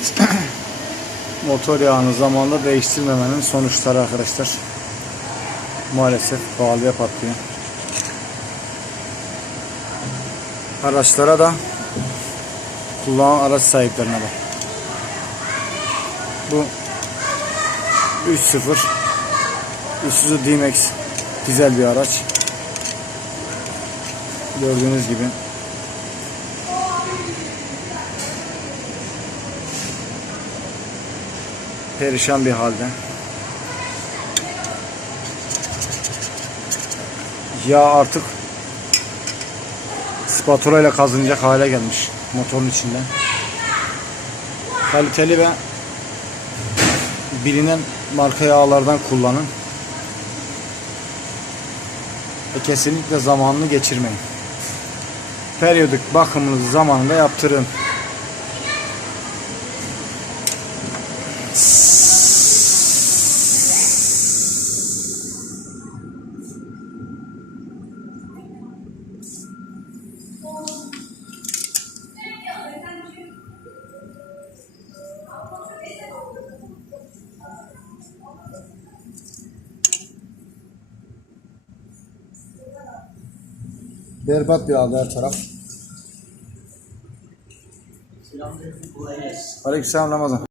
Evet. Motor yağını zamanında değiştirmemenin sonuçları arkadaşlar. Maalesef pahalıya patlıyor. Araçlara da kullanan araç sahiplerine de. Bu 3.0 Isuzu D-Max güzel bir araç. Gördüğünüz gibi. Perişan bir halde. Ya artık spatula ile kazınacak hale gelmiş motorun içinde. Kaliteli ve bilinen marka yağlardan kullanın. Ve kesinlikle zamanını geçirmeyin. Periyodik bakımınızı zamanında yaptırın. Berbat bir halde her taraf. Aleykümselam Ramazan.